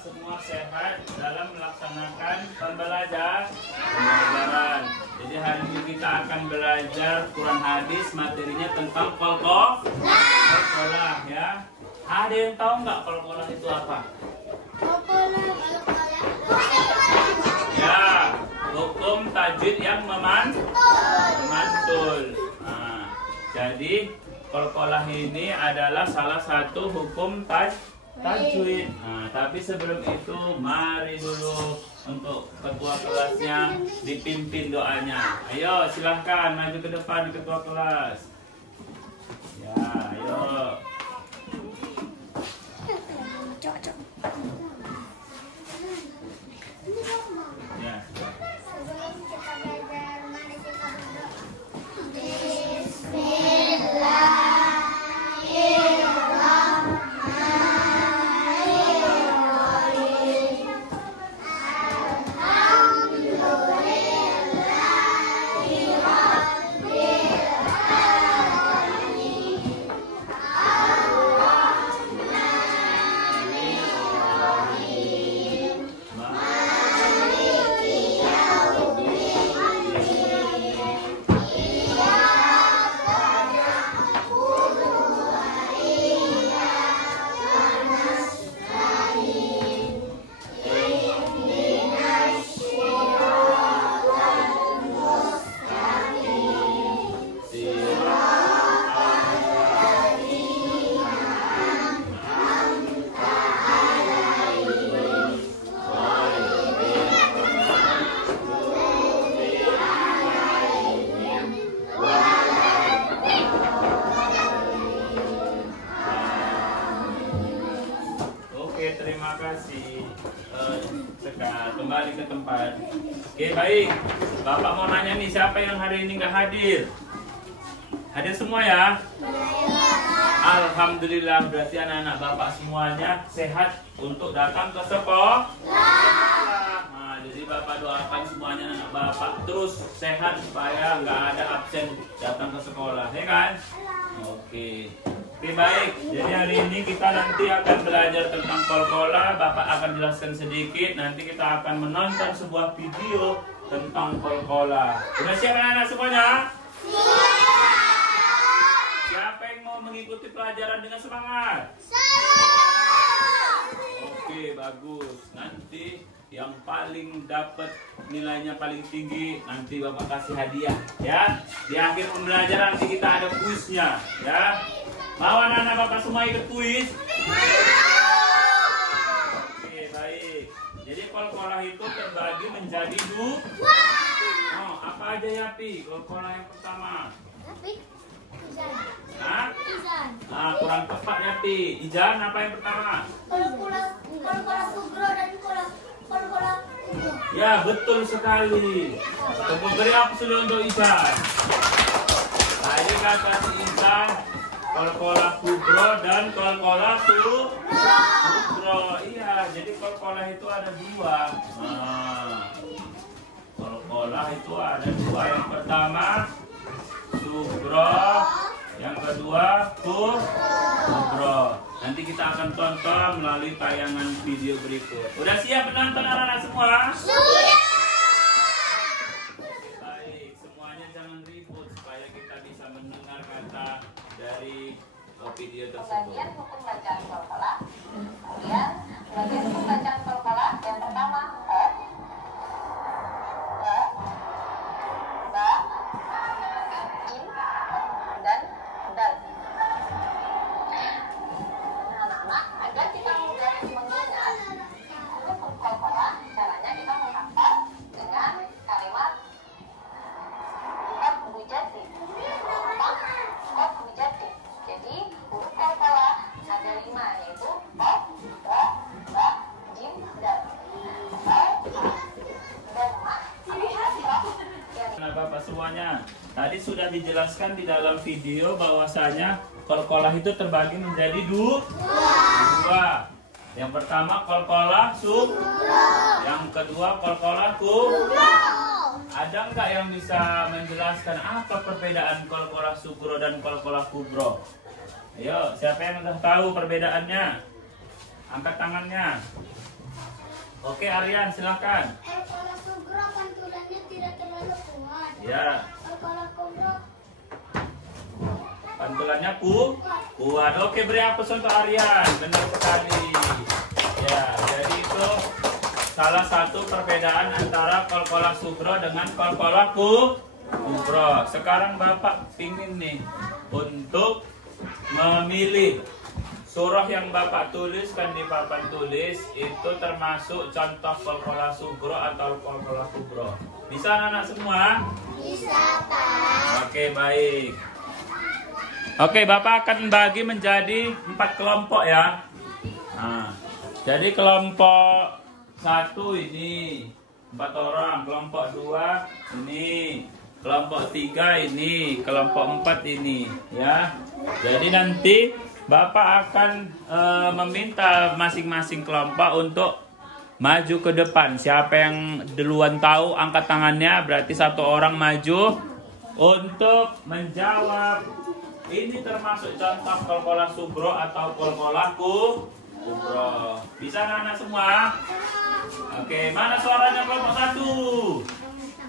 semua sehat dalam melaksanakan pembelajaran. Jadi hari ini kita akan belajar Quran hadis, materinya tentang qalqalah ya. Ada yang tahu nggak qalqalah itu apa? Ya, hukum tajwid yang memantul. Nah, jadi qalqalah ini adalah salah satu hukum tajwid. Nah, tapi sebelum itu mari dulu untuk ketua kelasnya dipimpin doanya. Ayo silahkan maju ke depan ketua kelas. Ya, ayo. Ya. Sebelum kita belajar, mari kita berdoa. Bismillahirrahmanirrahim. Oke, terima kasih. Sekarang kembali ke tempat. Oke, baik. Bapak mau nanya nih, siapa yang hari ini nggak hadir? Hadir semua ya? Alhamdulillah, berarti anak-anak Bapak semuanya sehat untuk datang ke sekolah. Nah, jadi Bapak doakan semuanya anak Bapak terus sehat supaya nggak ada absen datang ke sekolah, ya kan? Oke. Oke, baik, jadi hari ini kita nanti akan belajar tentang qalqalah. Bapak akan jelaskan sedikit. Nanti kita akan menonton sebuah video tentang qalqalah. Sudah siap anak-anak semuanya? Siapa yang mau mengikuti pelajaran dengan semangat? Oke, bagus. Nanti yang paling dapat nilainya paling tinggi nanti Bapak kasih hadiah ya. Di akhir pembelajaran nanti kita ada kuisnya ya. Mau anak-anak Bapak semua ikut kuis? Oke, baik. Jadi qalqalah itu terbagi menjadi dua. Oh, apa aja ya, Pi? Qalqalah yang pertama. Hah? Nah, kurang tepat ya, Pi. Izan, apa yang pertama? Qalqalah sugro dan qalqalah kubro. Ya, betul sekali. Beri absolut untuk Izan. Nah, ini kata si Izan. Qalqalah kubro dan qalqalah sugro. Iya, jadi qalqalah itu ada dua. Nah, qalqalah itu ada dua. Yang pertama sugro, yang kedua kubro. Nanti kita akan tonton melalui tayangan video berikut. Udah siap penonton anak-anak semua? Sudah. Baik, semuanya jangan ribut supaya kita bisa mendengar kata dari video tersebut. Pembagian hukum bacaan qalqalah. Kemudian pembagian hukum bacaan qalqalah yang pertama ba, jim, dan dal. Anak-anak, agar kita mudah mengingat huruf qalqalah, caranya kita menghafal dengan kalimat qad bujati. Qad bujati. Jadi huruf qalqalah ada 5, yaitu qaf, ba, jim, dal. Nah, Bapak semuanya, tadi sudah dijelaskan di dalam video bahwasanya qalqalah itu terbagi menjadi dua. Yang pertama qalqalah sugro, yang kedua qalqalah kubro. Ada nggak yang bisa menjelaskan apa perbedaan qalqalah sugro dan qalqalah kubro? Ayo, siapa yang udah tahu perbedaannya? Angkat tangannya. Oke, Aryan, silakan. Kalau kubro pantulannya tidak terlalu kuat. Ya, Kalau kubro pantulannya kuat. Oke, beri aplaus untuk Aryan. Benar sekali. Ya, jadi itu salah satu perbedaan antara kol-kolah sugro dengan kol-kolah kubro. Sekarang Bapak pingin nih untuk memilih surah yang Bapak tuliskan di papan tulis itu termasuk contoh kol-kolah sugro atau kol-kolah kubro. Bisa anak-anak semua? bisa Pak. Oke, baik. Oke, Bapak akan bagi menjadi 4 kelompok ya. Nah, jadi kelompok 1 ini 4 orang, kelompok 2 ini, kelompok 3 ini, kelompok 4 ini ya. Jadi nanti Bapak akan meminta masing-masing kelompok untuk maju ke depan. Siapa yang duluan tahu angkat tangannya, berarti 1 orang maju untuk menjawab. Ini termasuk contoh kol-kolah sugro atau kol-kolah kubro. Bisa anak-anak semua? Oke, mana suaranya kelompok 1?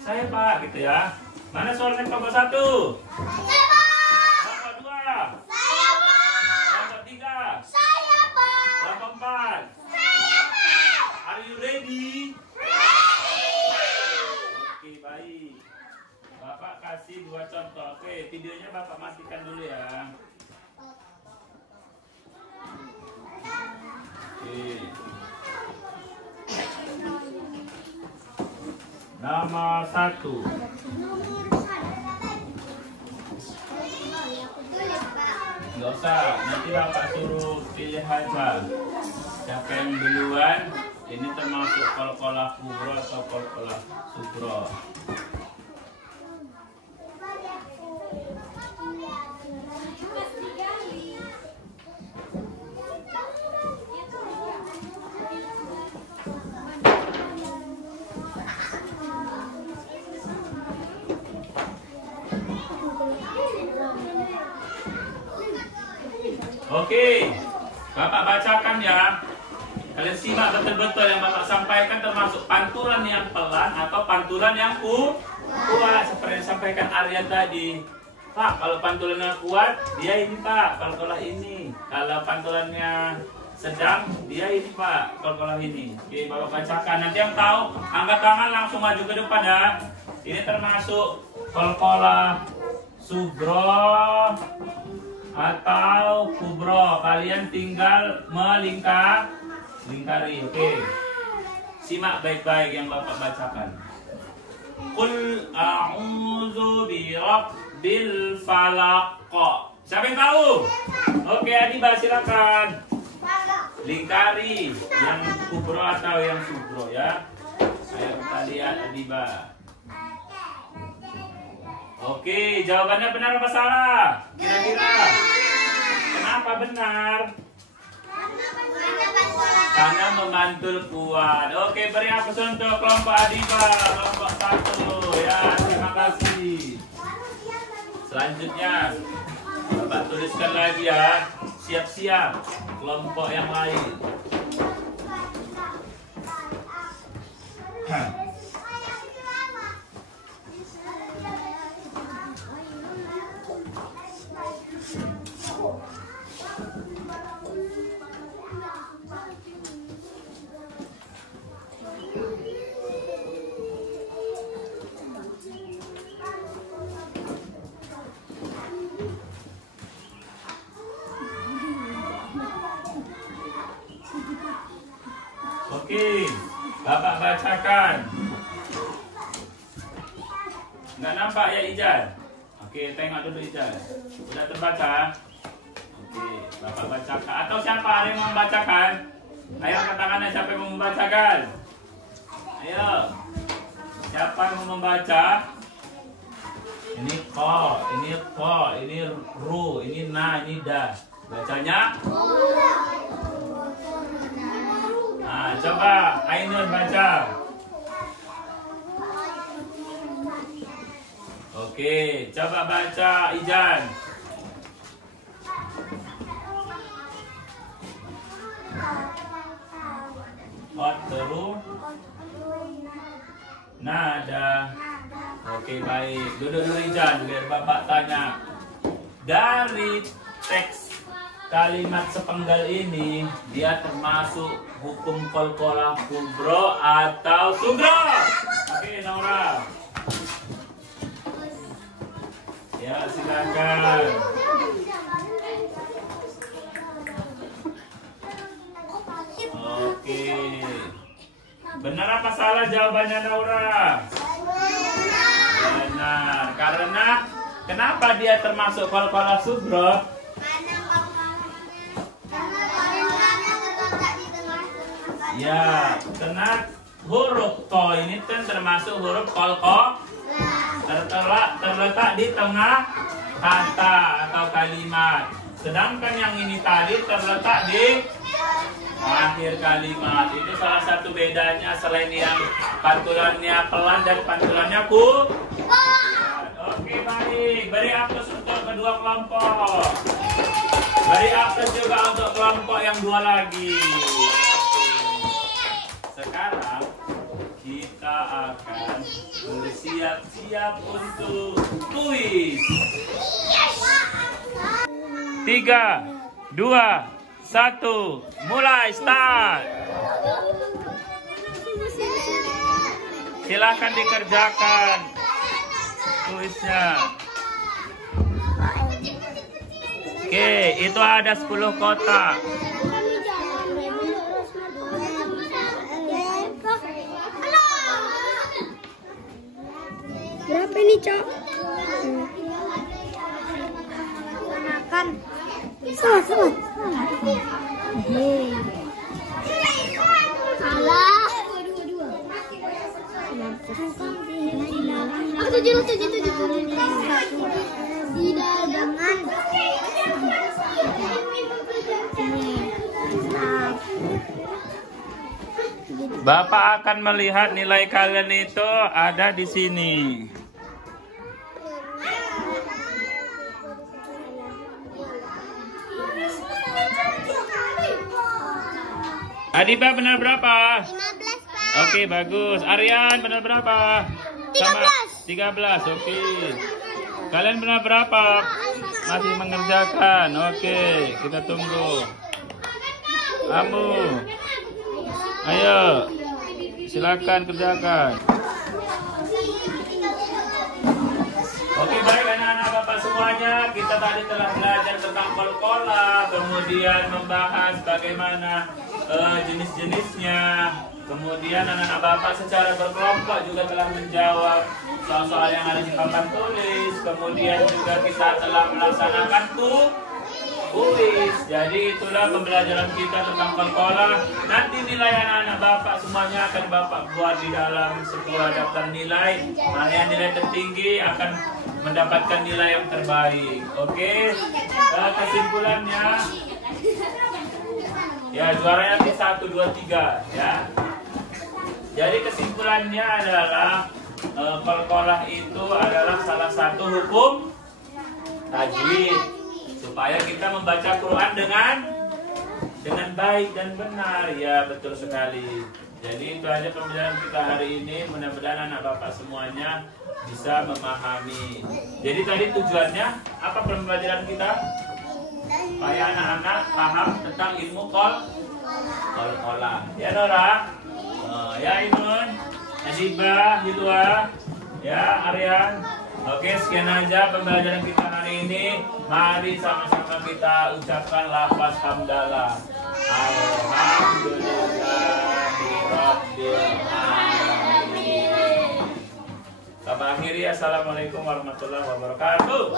Saya Pak, gitu ya. Mana suaranya kelompok 1? Kelompok 2? Saya Pak. Kelompok 3? Saya Pak. Kelompok 4? Saya Pak. Are you ready? Ready. Oke, baik. Bapak kasih 2 contoh. Oke, videonya Bapak matikan dulu ya. Oke. Nomor 1. Nggak usah, nanti Bapak suruh pilih aja. Siapa yang duluan, ini termasuk kol-kolah kubro atau kol-kolah sugro. Oke, Bapak bacakan ya. Kalian simak betul-betul yang Bapak sampaikan, termasuk pantulan yang pelan atau pantulan yang kuat. Seperti yang disampaikan Aryan tadi. Pak, kalau pantulannya kuat, dia ini Pak, kol-kolah ini. Kalau pantulannya sedang, dia ini Pak, kol-kolah ini. Oke, Bapak bacakan. Nanti yang tahu, angkat tangan langsung maju ke depan ya. Ini termasuk kol-kolah sugro atau kubro. Kalian tinggal melingkari. Oke. Simak baik-baik yang Bapak bacakan. Qul a'udzu birabbil falaq. Siapa yang tahu? Oke, Adiba silakan. Lingkari yang kubro atau yang sugro ya. Ayo kita lihat Adiba. Oke, jawabannya benar apa salah? Kira-kira. Kenapa benar? Karena memantul kuat. Oke, beri aplaus untuk kelompok Adiba, kelompok 1 ya. Terima kasih. Selanjutnya, Bapak tuliskan lagi ya. Siap-siap kelompok yang lain. Oke, Bapak bacakan. Nggak nampak ya Ijan? Oke, tengok dulu Ijan. Sudah terbaca? Oke, Bapak bacakan. Atau siapa ada yang mau membacakan? Ayo angkat tangannya, siapa yang mau membacakan? Ayo. Siapa yang mau membaca? Ini ko, ini ru, ini na, ini da. Bacanya? Nah, coba Ainur baca. Oke, coba baca Ijan. Terus Oke, baik. Duduk dulu Ijan, biar Bapak tanya. Dari teks kalimat sepenggal ini, dia termasuk hukum qalqalah kubro atau sugro? Oke, Naura. Ya, silakan. Oke. Benar apa salah jawabannya Naura? Benar. Karena kenapa dia termasuk qalqalah sugro? Ya, karena huruf to ini kan termasuk huruf qalqalah, terletak di tengah kata atau kalimat. Sedangkan yang ini tadi terletak di akhir kalimat. Itu salah satu bedanya, selain yang pantulannya pelan dan pantulannya ku. Oke, baik. Beri aplaus untuk kedua kelompok. Beri aplaus juga untuk kelompok yang dua lagi. Sekarang kita akan bersiap-siap untuk kuis. 3, 2, 1, mulai, start. Silahkan dikerjakan kuisnya. Oke, itu ada 10 kotak. Berapa ini, Cok? Makan. Salah. Salah. Aku tujuh. Tidak dengan. Bapak akan melihat nilai kalian itu ada di sini. Adiba benar berapa? 15, Pak. Oke, bagus. Aryan benar berapa? 13. Oke. Kalian benar berapa? Masih mengerjakan. Oke, kita tunggu. Kamu. Ayo. Silakan kerjakan. Oke, baik anak-anak Bapak semuanya, kita tadi telah belajar tentang qalqalah, kemudian membahas bagaimana jenis-jenisnya. Kemudian anak-anak Bapak secara berkelompok juga telah menjawab soal-soal yang ada di papan tulis. Kemudian juga kita telah melaksanakan kuis. Jadi itulah pembelajaran kita tentang qalqalah. Nanti nilai anak-anak Bapak semuanya akan Bapak buat di dalam sebuah daftar nilai. Mana yang nilai tertinggi akan mendapatkan nilai yang terbaik. Oke. Kesimpulannya, ya juaranya nanti 1, 2, 3 ya. Jadi kesimpulannya adalah qalqalah itu adalah salah satu hukum tajwid, supaya kita membaca Quran dengan baik dan benar. Ya, betul sekali. Jadi itu aja pembelajaran kita hari ini. Mudah-mudahan anak Bapak semuanya bisa memahami. Jadi tadi tujuannya apa pembelajaran kita? Supaya anak-anak paham tentang ilmu qalqalah. Ya Nora, ya Inun, Adiba, Hilwa, ya Aryan. Oke, sekian aja pembelajaran kita hari ini. Mari sama-sama kita ucapkan lafaz hamdalah. Alhamdulillahirabbil alamin. Kita akhiri. Assalamualaikum warahmatullahi wabarakatuh.